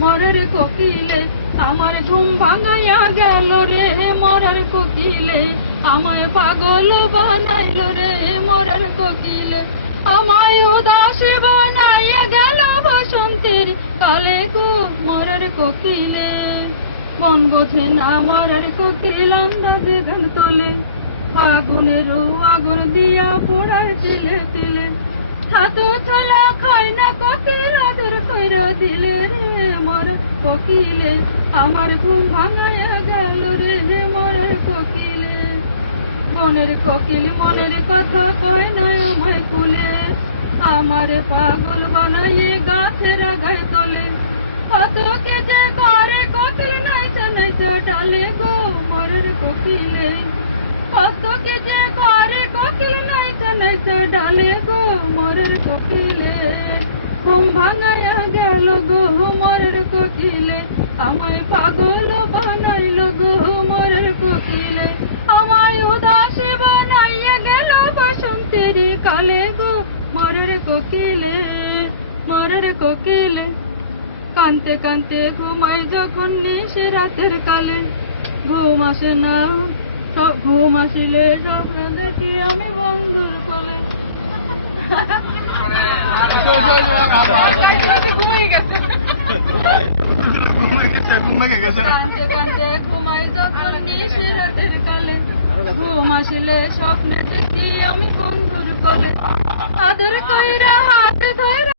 মরের কোকিলে আমার ঘুম ভাঙাইয়া গেল রে, মরার কোকিলে আমায় পাগল বানাইল রে, মরার কোকিলে আমায় উদাস বানাইয়া গেল বসন্তের কালে গো, মরের কোকিলে। মন বোঝে না মরের কোকিল আন্দাজে গান তোলে, আগুনের আগুন দিয়া পোড়ার তিলে তিলে, ছাতু ছোলা খায় না কোকিল আদর কইরা দিলে রে, মরের কোকিলে আমার ঘুম ভাঙাইয়া গেল রে, মরের কোকিলে। মনের কোকিল মনের কথা কয় না আমায় কুলে, আমার পাগল বানাইয়ে গাছের আগায় তোলে, কত কে যে করে কোকিল নাইতে নাইতে ডালে গো, মরের কোকিলে। কত কে যে করে কোকিল নাইতে নাইতে ডালে গো, মরের কোকিলে। ঘুম ভাঙাইয়া গেল গো, মরের কোকিলে আমায় পাগল বানাইল গো, মরের কোকিলে আমায় উদাস বানাইয়া গেল বসন্তের কালে গো, মরের কোকিলে, মরের কোকিলে। কানতে কানতে ঘুমাই যখন নিশে রাতের কালে, ঘুম আসে না, ঘুম আসিলে স্বপ্ন দেখি আমি বন্ধুর কোলে। কানতে কানতে ঘুমাই যখন নিশে রাতের কালে, ঘুম আসিলে স্বপ্নে দেখি আমি বন্ধুর কোলে, আদর কইরা হাত ধইরা